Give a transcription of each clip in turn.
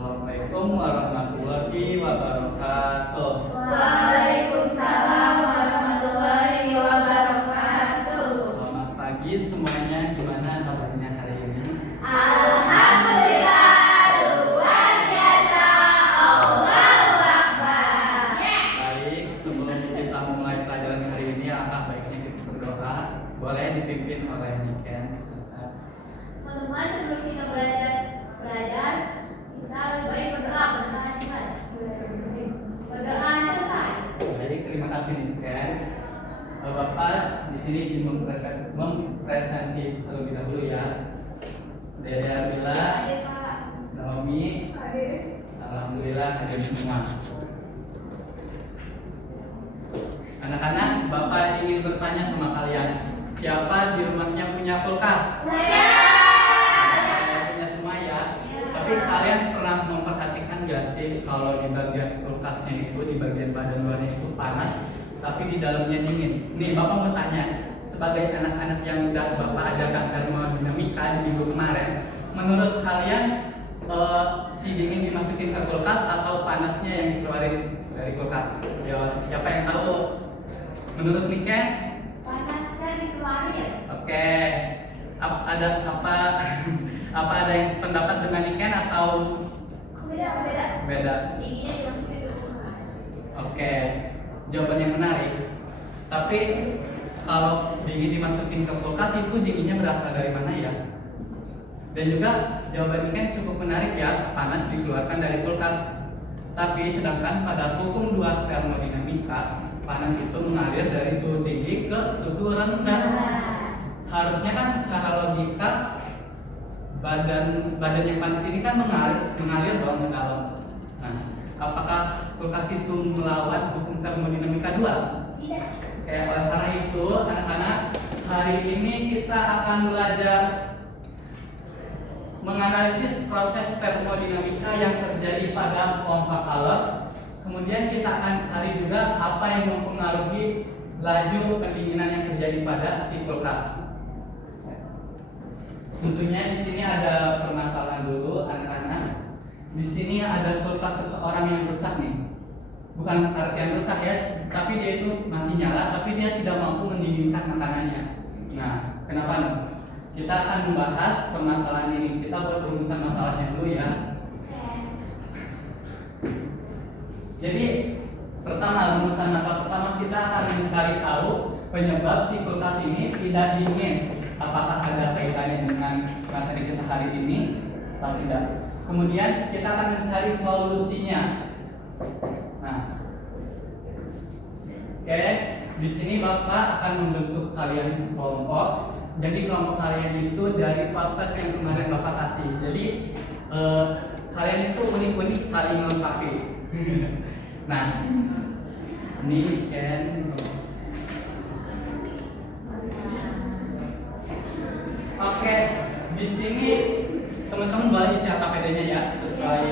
Assalamualaikum warahmatullahi wabarakatuh. Waalaikumsalam warahmatullahi wabarakatuh. Selamat pagi semuanya, gimana kabarnya hari ini? Alhamdulillah, luar biasa. Allahu Akbar. Baik, sebelum kita memulai pelajaran hari ini, alangkah baiknya kita berdoa. Boleh dipimpin oleh Niken. Teman-teman, sebelum kita belajar, kita lebih baik berdoa. Berdoa selesai. Baik, terima kasih Niken. Bapak di sini ingin mempresentasi terlebih dahulu ya. Dede Abdullah, Naomi, alhamdulillah hadir semua. Anak-anak, Bapak ingin bertanya sama kalian, siapa di rumahnya punya kulkas? Saya. Punya semua ya. Tapi kalian pernah memperhatikan gak sih kalau di bagian kulkasnya itu, di bagian badan luarnya itu panas, tapi di dalamnya dingin? Nih Bapak mau tanya, sebagai anak-anak yang udah Bapak ajarkan termodinamika di minggu kemarin, menurut kalian si dingin dimasukin ke kulkas atau panasnya yang dikeluarin dari kulkas? Ya, siapa yang tahu? Menurut Niken? Panasnya dikeluarin. Oke. Ada ada yang sependapat dengan Niken atau Beda. beda? Dinginnya dimasukin ke kulkas. Oke, jawaban yang menarik. Tapi kalau dingin dimasukin ke kulkas itu dinginnya berasal dari mana ya? Dan juga jawaban ini kan cukup menarik ya, panas dikeluarkan dari kulkas. Tapi sedangkan pada hukum 2 termodinamika, panas itu mengalir dari suhu tinggi ke suhu rendah. Harusnya kan secara logika badan yang panas ini kan mengalir dong ke dalam. Nah, apakah kulkas itu melawan hukum termodinamika 2? Tidak. Oleh karena itu, anak-anak, hari ini kita akan belajar menganalisis proses termodinamika yang terjadi pada pompa kalor. Kemudian kita akan cari juga apa yang mempengaruhi laju pendinginan yang terjadi pada si kulkas. Tentunya di sini ada permasalahan dulu, anak-anak. Di sini ada kulkas seseorang yang rusak nih. Bukan artian rusak ya, tapi dia itu masih nyala, tapi dia tidak mampu mendinginkan makanannya. Nah, kenapa nih? Kita akan membahas permasalahan ini. Kita buat rumusan masalahnya dulu ya. Jadi rumusan masalah pertama kita akan mencari tahu penyebab si kulkas ini tidak dingin. Apakah ada kaitannya dengan materi kita hari ini atau tidak? Kemudian kita akan mencari solusinya. Nah, oke, di sini Bapak akan membentuk kalian kelompok. Jadi kelompok kalian itu dari pas-pas yang kemarin Bapak kasih. Jadi kalian itu unik-unik saling melengkapi. Nah, ini kan. Oke, di sini teman-teman boleh isi KPD-nya ya sesuai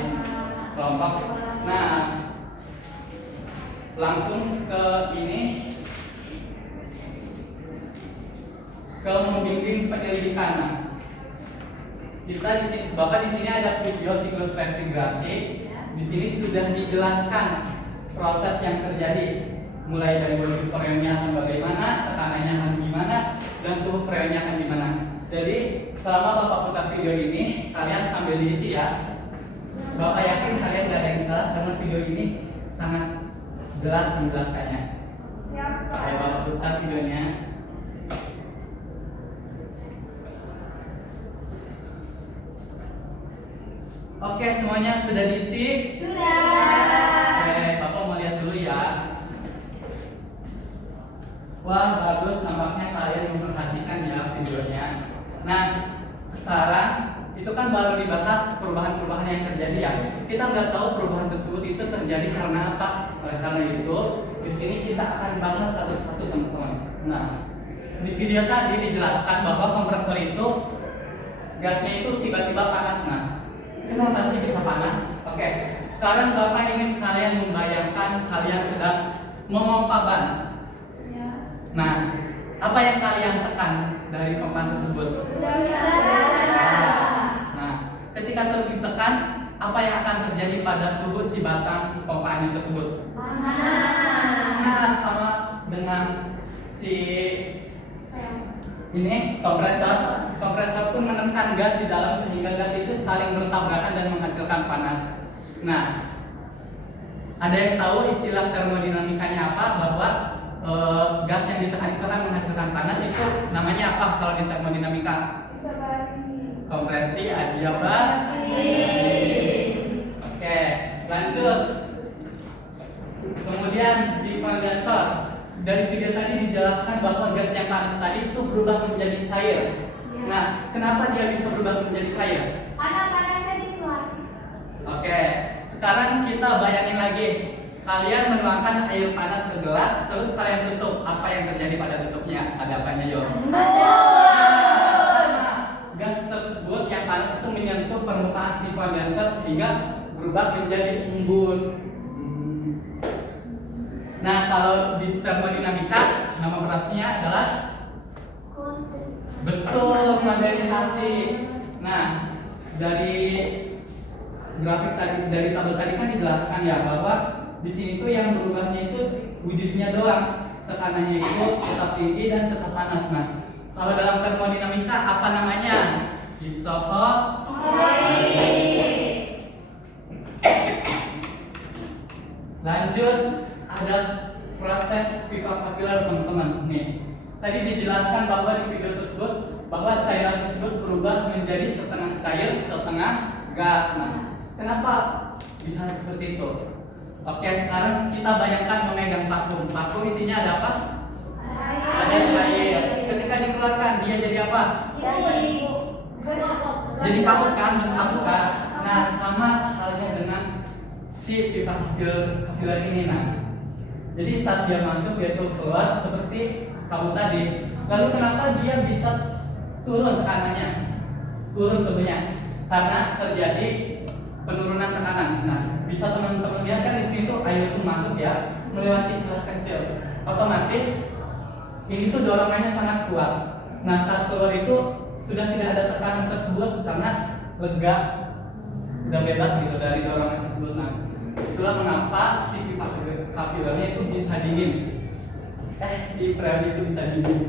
kelompok. Nah, langsung ke ini, ke membimbing penyelidikan. Nah, kita di sini, Bapak di sini ada video siklus refrigerasi. Di sini sudah dijelaskan proses yang terjadi, mulai dari volume freonnya akan bagaimana, tekanannya akan gimana, dan suhu freonnya akan gimana. Jadi selama Bapak putar video ini, kalian sambil diisi ya. Bapak yakin kalian tidak ada yang salah karena video ini sangat jelas menjelaskannya. Siapa? Ayo Bapak putar videonya. Oke, semuanya sudah diisi? Sudah. Oke, Bapak mau lihat dulu ya. Wah, bagus, nampaknya kalian memperhatikan ya videonya. Nah, sekarang itu kan baru dibahas perubahan-perubahan yang terjadi ya. Kita nggak tahu perubahan tersebut itu terjadi karena apa. Oleh karena itu, di sini kita akan bahas satu-satu teman-teman. Nah, di video tadi dijelaskan bahwa kompresor itu gasnya itu tiba-tiba panas. Nah, kenapa sih bisa panas? Oke, sekarang Bapak ingin kalian membayangkan kalian sedang memompa ban. Nah, apa yang kalian tekan dari pompa tersebut? Nah, ketika terus ditekan, apa yang akan terjadi pada suhu si batang pompa angin tersebut? Panas. Nah, sama dengan si ini kompresor. Kompresor pun menekan gas di dalam sehingga gas itu saling bertabrakan dan menghasilkan panas. Nah, ada yang tahu istilah termodinamikanya apa? Bahwa gas yang ditekan itu akan menghasilkan panas, itu namanya apa kalau di termodinamika? Kompresi, adiabatik. Oke, lanjut. Kemudian di kondensor, dari video tadi dijelaskan bahwa gas yang panas tadi itu berubah menjadi cair. Nah, kenapa dia bisa berubah menjadi cair? Karena panasnya dikeluar. Oke, sekarang kita bayangin lagi. Kalian menuangkan air panas ke gelas, terus kalian tutup. Apa yang terjadi pada tutupnya? Ada apanya, yo? Gas tersebut yang panas itu menyentuh permukaan si kondensor sehingga berubah menjadi embun. Nah, kalau di termodinamika nama berasnya adalah betul, kondensasi. Nah, dari grafik tadi, dari tabel tadi kan dijelaskan ya bahwa di sini tuh yang berubahnya itu wujudnya doang, tekanannya itu tetap tinggi dan tetap panas. Nah, kalau dalam termodinamika apa namanya? Lanjut, ada proses pipa kapiler, teman-teman. Nih, tadi dijelaskan bahwa di video tersebut bahwa cairan tersebut berubah menjadi setengah cair, setengah gas. Nah, kenapa bisa seperti itu? Oke, sekarang kita bayangkan memegang vakum. Vakum isinya ada apa? Ada cair. Ketika dikeluarkan dia jadi apa? Jadi kabut kan, berkabut kan. Nah, sama halnya dengan si pipa kapiler ini. Nah, jadi saat dia masuk dia tuh keluar seperti kabut tadi. Lalu kenapa dia bisa turun tekanannya? Turun sebenarnya karena terjadi penurunan tekanan. Nah, bisa teman-teman lihat kan di sini tuh air itu masuk ya, melewati celah kecil. Otomatis ini tuh dorongannya sangat kuat. Nah, saat keluar itu sudah tidak ada tekanan tersebut karena lega, udah bebas gitu dari dorongan tersebut. Nah, itulah mengapa si pipa kapilernya itu bisa dingin. Si freon itu bisa dingin.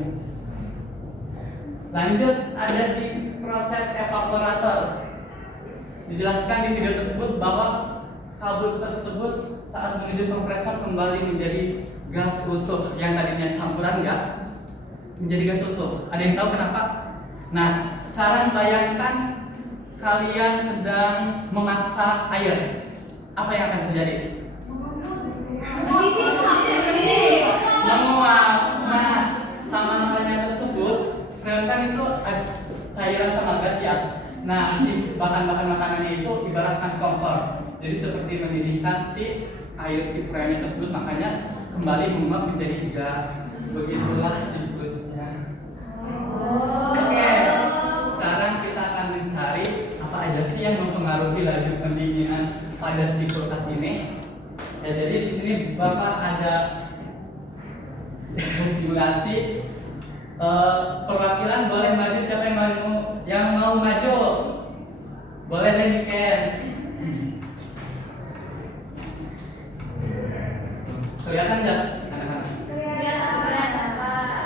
Lanjut, ada di proses evaporator. Dijelaskan di video tersebut bahwa kabut tersebut saat menuju kompresor kembali menjadi gas utuh, yang tadinya campuran gas menjadi gas utuh. Ada yang tahu kenapa? Nah, sekarang bayangkan kalian sedang memasak air. Apa yang akan terjadi? Menguap. Nah, sama halnya tersebut, freon kan itu cairan sama gas ya. Nah, bahan-bahan makanannya itu ibaratkan kompor. Jadi seperti mendidihkan si air si freonnya tersebut, makanya kembali menguap menjadi gas. Begitulah siklusnya. Oke, sekarang kita akan mencari apa aja sih yang mempengaruhi laju pendinginan pada si kulkas ini. Ya, jadi di sini Bapak ada simulasi. Perwakilan boleh maju, siapa yang mau maju? Boleh deh Ken. Kelihatan nggak?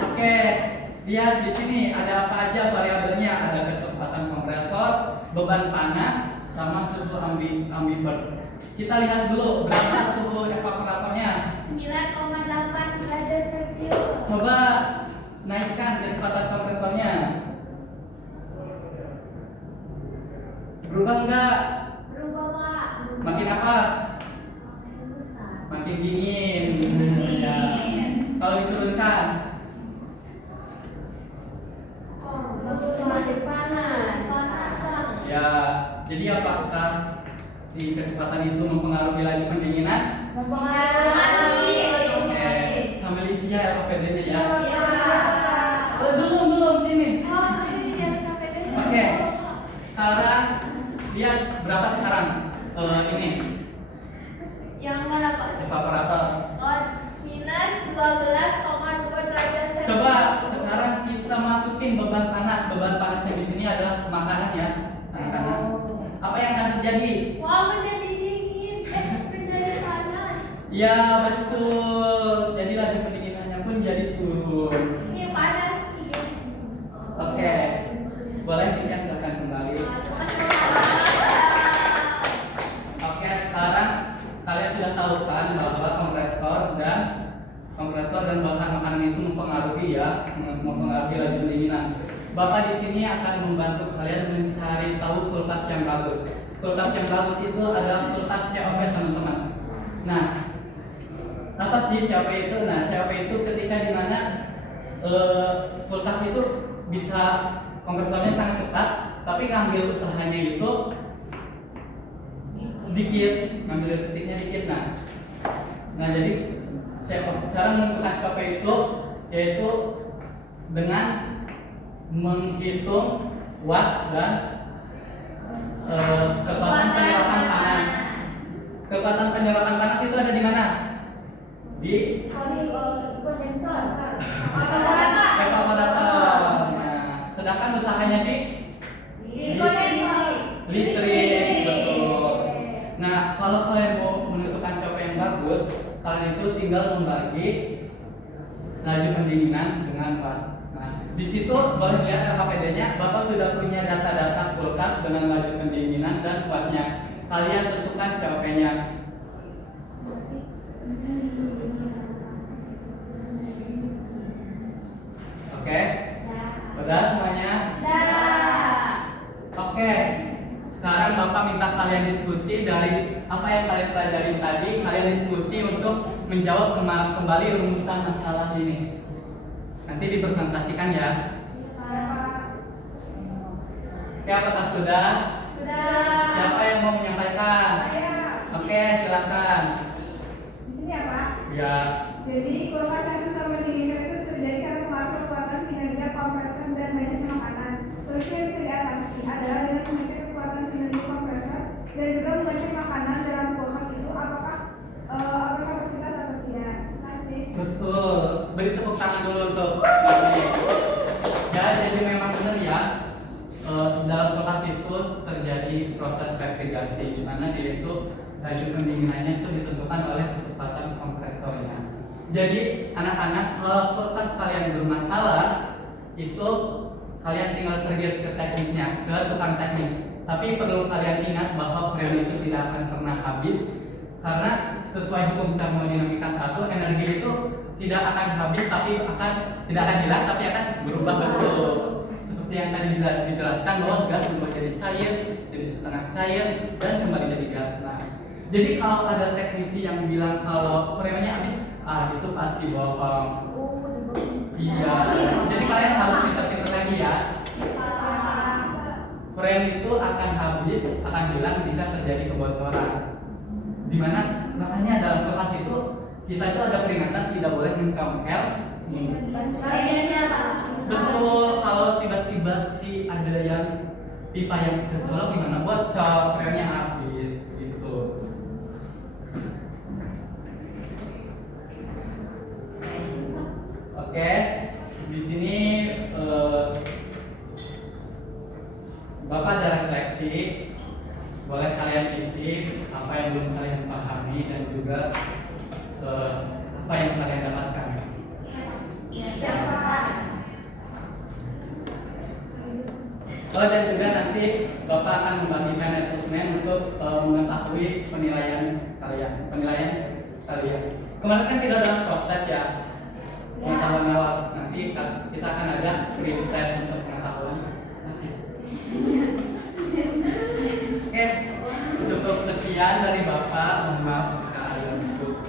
Oke, lihat di sini ada apa aja variabelnya. Ada kecepatan kompresor, beban panas, sama suhu ambivert. Kita lihat dulu berapa suhu evaporatornya. 9,8 derajat Celcius. Coba naikkan kecepatan kompresornya. Berubah enggak? Berubah, Pak. Makin apa? Makin besar. Makin dingin. Ya. Kalau diturunkan, Makin panas. Panas, Pak. ya. Jadi apakah si kecepatan itu mempengaruhi laju pendinginan? Mempengaruhi. Oke. Sambil isi ya LPD-nya ya. Iya. Belum sini. Oh, ini jangan sampai dulu. Oke. Sekarang lihat berapa sekarang ini Yang mana, Pak? evaporator. Oh, minus 12,2 derajat Celcius. Coba sekarang kita masukin beban panas. Beban panas yang di sini adalah makanan ya, makanan. Apa yang akan terjadi? Wah, menjadi dingin. Menjadi panas. Ya betul. Jadi laju pendinginannya pun jadi turun. Ini panas nih guys. Oke. Boleh kita silakan kembali. Oke, sekarang kalian sudah tahu kan bahwa kompresor dan bahan makanan itu mempengaruhi laju pendinginan. Bapak di sini akan membantu kalian mencari tahu kulkas yang bagus. Kulkas yang bagus itu adalah kulkas COP, teman-teman. Nah, apa sih COP itu? Nah, COP itu ketika dimana kulkas itu bisa kompresornya sangat cepat, tapi ngambil usahanya itu dikit, ngambil detiknya dikit. Nah jadi cara menentukan COP itu yaitu dengan menghitung watt dan kekuatan penyerapan panas. Kekuatan penyerapan panas itu ada di mana? Di Kondensor. evaporator. Nah, sedangkan usahanya di Kondensor. listrik, betul. Nah, kalau kalian mau menentukan COP yang bagus, kalian itu tinggal membagi laju pendinginan dengan watt. Nah, di situ boleh lihat LKPD-nya. Bapak sudah punya data-data kulkas dengan laju pendinginan dan wattnya. Kalian tentukan COP-nya. Oke, udah semuanya? Oke, sekarang Bapak minta kalian diskusi dari apa yang kalian pelajari tadi. Kalian diskusi untuk menjawab kembali rumusan masalah ini. Nanti dipresentasikan ya. Oke, apakah sudah? Siapa yang mau menyampaikan? Oke, silakan. Di sini ya Pak. Ya. Jadi kulkas yang susah mendinginkan itu terjadi karena pengaruh kekuatan kinerja kompresor dan banyaknya makanan. Solusi yang bisa diatasi adalah dengan mengecek kekuatan kinerja kompresor dan juga mengecek makanan dalam kulkas itu apakah kapasitas atau tidak. Terima kasih. Betul. Beri tepuk tangan dulu untuk Mbak Nia. Ya, jadi memang benar ya. Dalam kulkas itu terjadi proses refrigerasi di mana dia itu laju pendinginannya itu ditentukan oleh kecepatan kompresornya. Jadi anak-anak, kalau kulkas kalian bermasalah itu kalian tinggal pergi ke tekniknya, ke tukang teknik. Tapi perlu kalian ingat bahwa freon itu tidak akan pernah habis, karena sesuai hukum termodinamika 1, energi itu tidak akan habis tidak akan hilang tapi akan berubah betul. Seperti yang tadi dijelaskan bahwa gas berubah jadi cair, jadi setengah cair dan kembali jadi gas. Nah, jadi kalau ada teknisi yang bilang kalau freonnya habis, itu pasti bohong. Iya. Jadi kalian harus pintar-pintar lagi ya. Freon itu akan habis, akan hilang jika terjadi kebocoran. Dimana makanya dalam kulkas itu kita itu ada peringatan tidak boleh mencongkel. Betul, kalau tiba-tiba sih ada yang pipa yang kecolok gimana bocor, freonnya habis gitu. Oke, di sini Bapak ada refleksi, boleh kalian isi apa yang belum kalian pahami dan juga apa yang kalian dapatkan. Oh, dan juga nanti Bapak akan membagikan asesmen untuk mengetahui penilaian kalian. Kemarin kan kita dalam proses ya, pengetahuan awal. Nanti kita akan ada screen test untuk pengetahuan. Oke, cukup sekian dari Bapak. Mohon maaf jika ada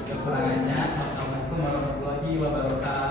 kekurangannya. Wassalamualaikum warahmatullahi wabarakatuh.